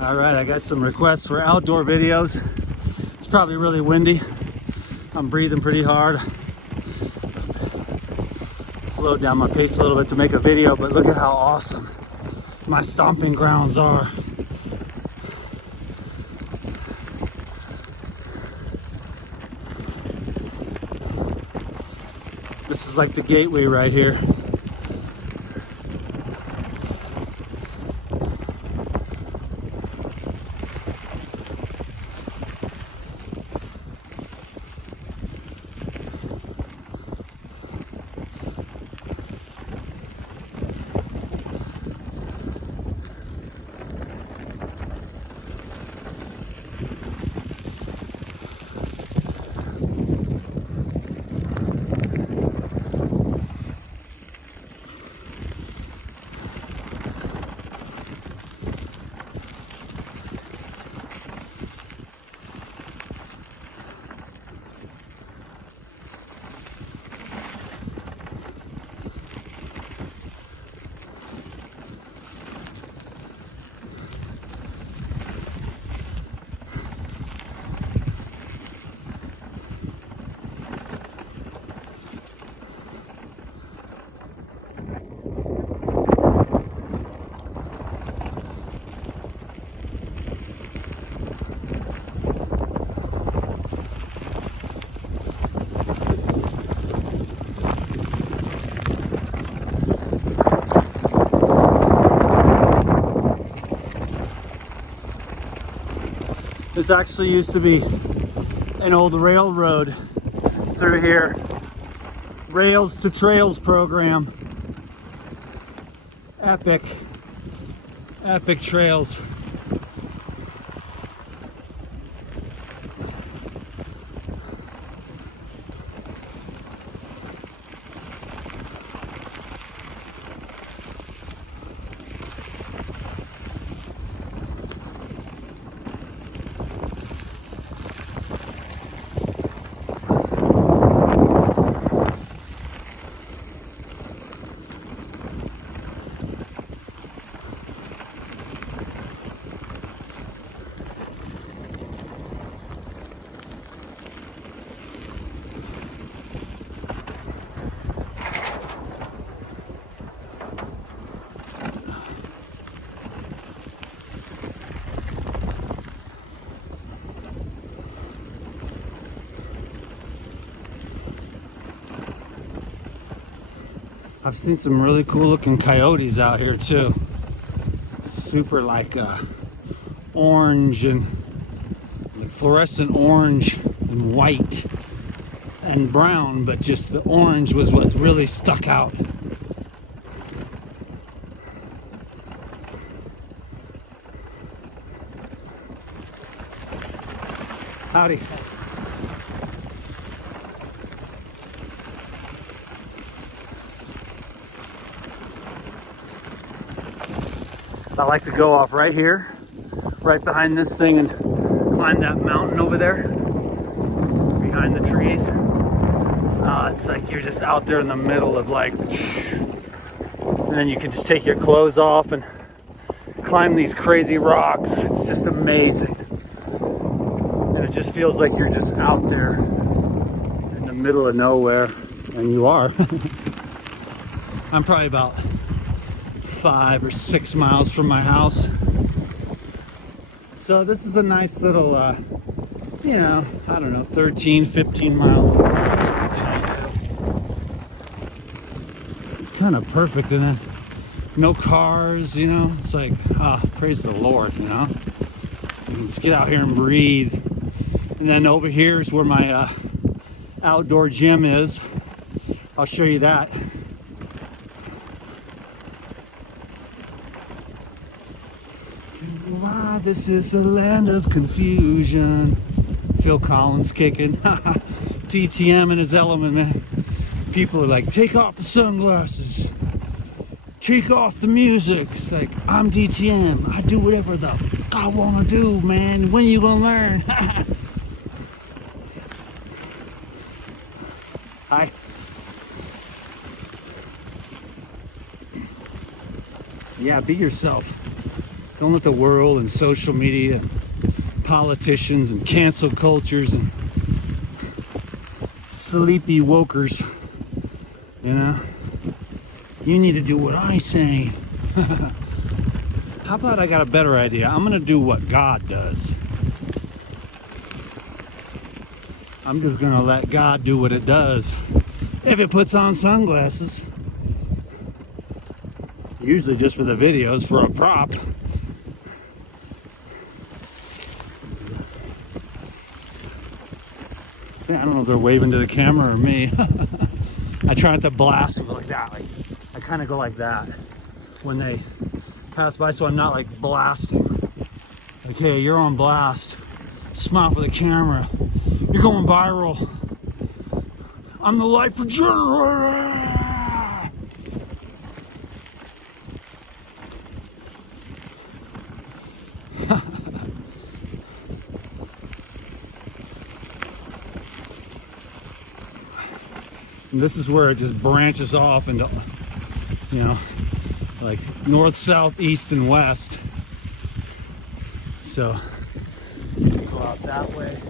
All right, I got some requests for outdoor videos. It's probably really windy. I'm breathing pretty hard. Slowed down my pace a little bit to make a video, but look at how awesome my stomping grounds are. This is like the gateway right here. This actually used to be an old railroad through here. Rails to Trails program. Epic trails. I've seen some really cool looking coyotes out here too. Super like orange and like fluorescent orange and white and brown, but just the orange was what really stuck out. Howdy. I like to go off right here, right behind this thing, and climb that mountain over there, behind the trees. It's like you're just out there in the middle of like, and then you can just take your clothes off and climb these crazy rocks. It's just amazing. And it just feels like you're just out there in the middle of nowhere, and you are. I'm probably about 5 or 6 miles from my house. So this is a nice little, you know, I don't know, 13, 15 mile or something like that. It's kind of perfect, and then no cars, you know, it's like, praise the Lord, you know. You can just get out here and breathe. And then over here is where my outdoor gym is. I'll show you that. Why this is a land of confusion. Phil Collins kicking. DTM in his element, man. People are like, take off the sunglasses, take off the music. It's like, I'm DTM, I do whatever the fuck I want to do, man. When are you gonna learn? Hi. Yeah, be yourself. Don't let the world and social media, politicians and cancel cultures and sleepy wokers, you know, you need to do what I say. How about I got a better idea? I'm gonna do what God does. I'm just gonna let God do what it does. If it puts on sunglasses, usually just for the videos, for a prop. I don't know if they're waving to the camera or me. I try not to blast them like that. Like, I kind of go like that when they pass by, so I'm not like blasting. Like, hey, you're on blast. Smile for the camera. You're going viral. I'm the life generator. And this is where it just branches off into, you know, like north, south, east, and west. So go out that way.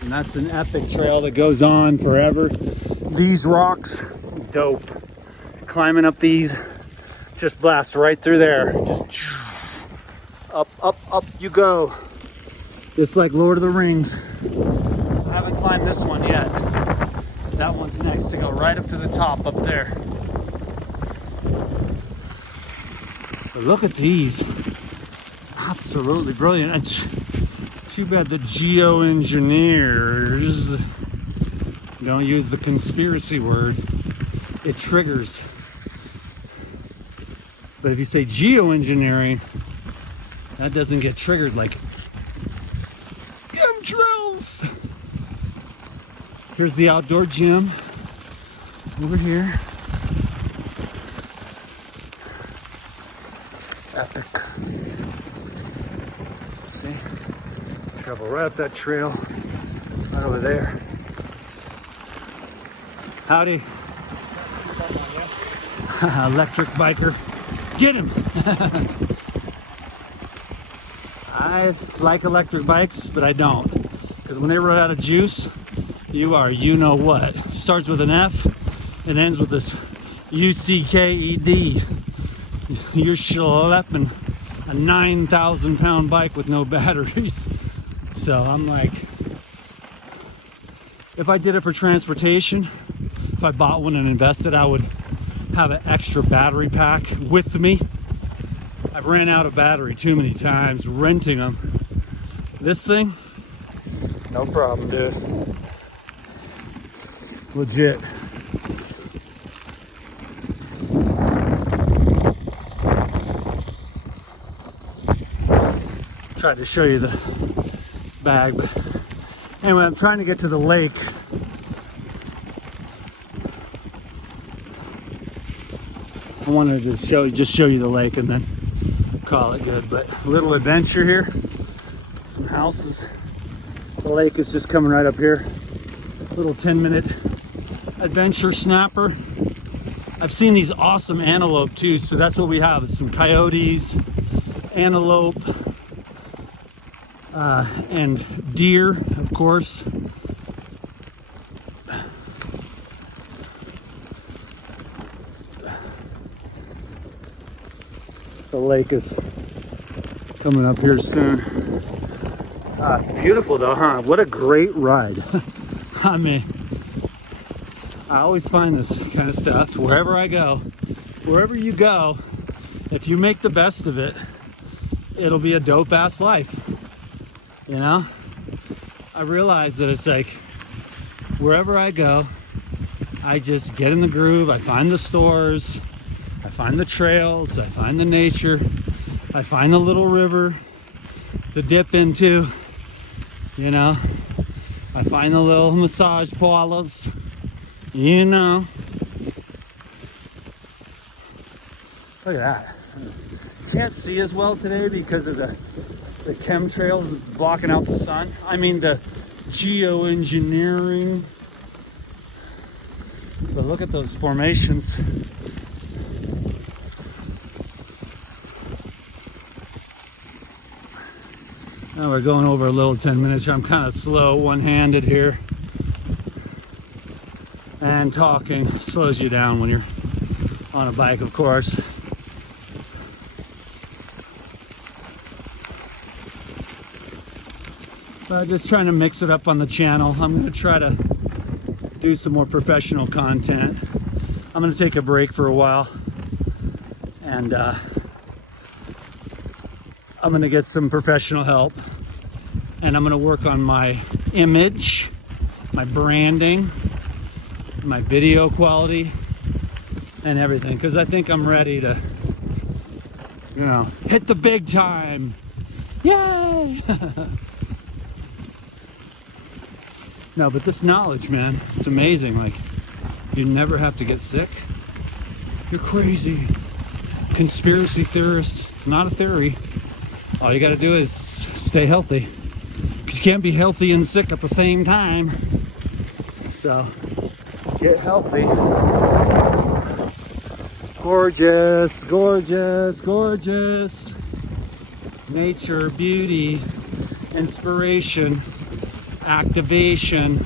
And that's an epic trail that goes on forever. These rocks, dope. Climbing up these, just blast right through there. Just up, up, up you go. Just like Lord of the Rings. I haven't climbed this one yet. That one's next to go right up to the top up there. But look at these. Absolutely brilliant. And too bad the geoengineers don't use the conspiracy word. It triggers. But if you say geoengineering, that doesn't get triggered like chemtrails. Here's the outdoor gym over here. Epic. See? Travel right up that trail, right over there. Howdy. Electric biker. Get him! I like electric bikes, but I don't. Because when they run out of juice, you are you know what. Starts with an F and ends with this UCKED. You're schlepping a 9,000 pound bike with no batteries. So I'm like, if I did it for transportation, if I bought one and invested, I would have an extra battery pack with me. I've ran out of battery too many times renting them. This thing, no problem, dude. Legit. Tried to show you the bag, but anyway, I'm trying to get to the lake. I wanted to just show you the lake and then call it good. But a little adventure here. Some houses. The lake is just coming right up here. Little 10-minute adventure snapper. I've seen these awesome antelope too, so that's what we have, is some coyotes, antelope, and deer, of course. The lake is coming up here soon. It's beautiful though, huh? What a great ride. I mean, I always find this kind of stuff wherever I go. Wherever you go, if you make the best of it, it'll be a dope ass life. You know? I realize that it's like, wherever I go, I just get in the groove. I find the stores, I find the trails, I find the nature, I find the little river to dip into, you know? I find the little massage parlors, you know? Look at that. Can't see as well today because of the chemtrails that's blocking out the sun. I mean the geoengineering. But look at those formations. Now we're going over a little 10 minutes here. I'm kind of slow, one-handed here. And talking slows you down when you're on a bike, of course. But just trying to mix it up on the channel. I'm going to try to do some more professional content. I'm going to take a break for a while. And I'm going to get some professional help. And I'm going to work on my image, my branding, my video quality, and everything. Because I think I'm ready to, you know, hit the big time. Yay! No, but this knowledge, man, it's amazing. Like, you never have to get sick. You're crazy. Conspiracy theorist. It's not a theory. All you got to do is stay healthy. Because you can't be healthy and sick at the same time. So, get healthy. Gorgeous, gorgeous, gorgeous. Nature, beauty, inspiration, activation,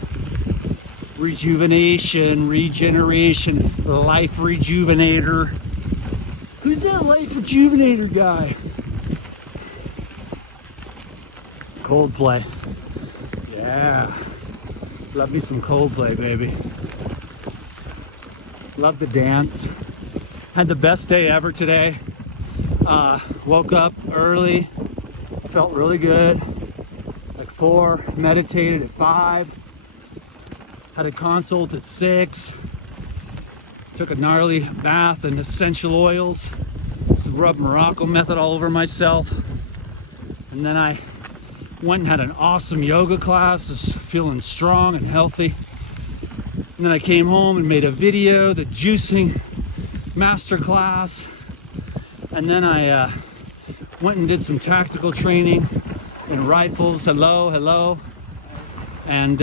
rejuvenation, regeneration, life rejuvenator. Who's that life rejuvenator guy? Coldplay. Yeah. Love me some Coldplay, baby. Love to dance. Had the best day ever today. Woke up early. Felt really good. Like 4. Meditated at 5. Had a consult at 6. Took a gnarly bath in essential oils. Some Rub Morocco method all over myself. And then I went and had an awesome yoga class. Was feeling strong and healthy. And then I came home and made a video, the juicing master class. And then I went and did some tactical training in rifles. Hello. And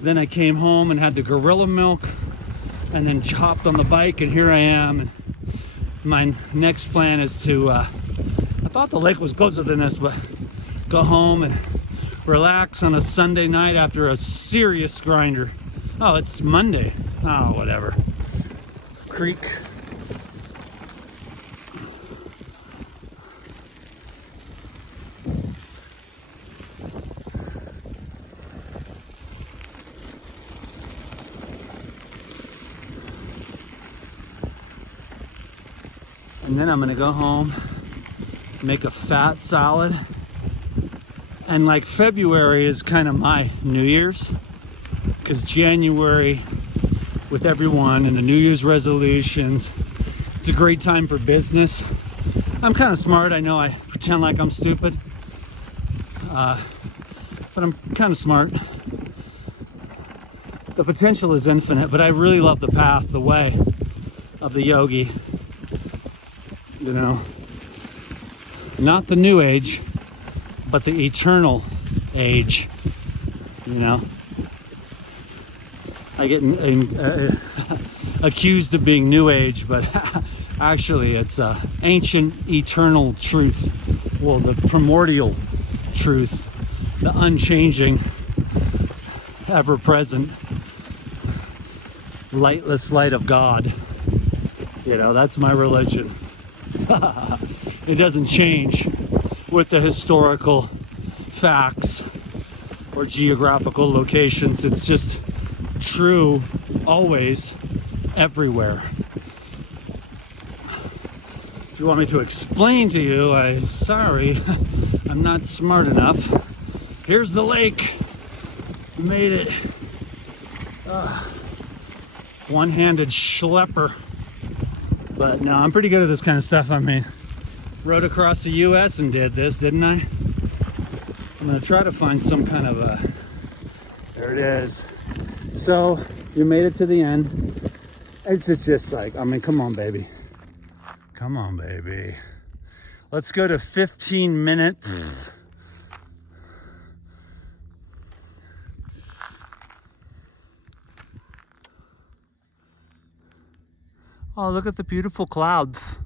then I came home and had the gorilla milk and then hopped on the bike, and here I am. And my next plan is to, I thought the lake was closer than this, but go home and relax on a Sunday night after a serious grinder. Oh, it's Monday. Oh, whatever. Creek. And then I'm gonna go home, make a fat salad. And like February is kind of my New Year's, because January with everyone and the New Year's resolutions, it's a great time for business. I'm kind of smart. I know I pretend like I'm stupid, but I'm kind of smart. The potential is infinite, but I really love the path, the way of the yogi. You know, not the new age, but the eternal age. You know, I get accused of being new age, but actually it's ancient eternal truth. Well, the primordial truth, the unchanging, ever-present, lightless light of God. You know, that's my religion. It doesn't change with the historical facts or geographical locations. It's just true always, everywhere. If you want me to explain to you, sorry, I'm not smart enough. Here's the lake. Made it. One-handed schlepper. But no, I'm pretty good at this kind of stuff. I mean, rode across the US and did this, didn't I? I'm gonna try to find some kind of a, there it is. So, you made it to the end. It's just like, I mean, come on, baby. Come on, baby. Let's go to 15 minutes. Oh, look at the beautiful clouds.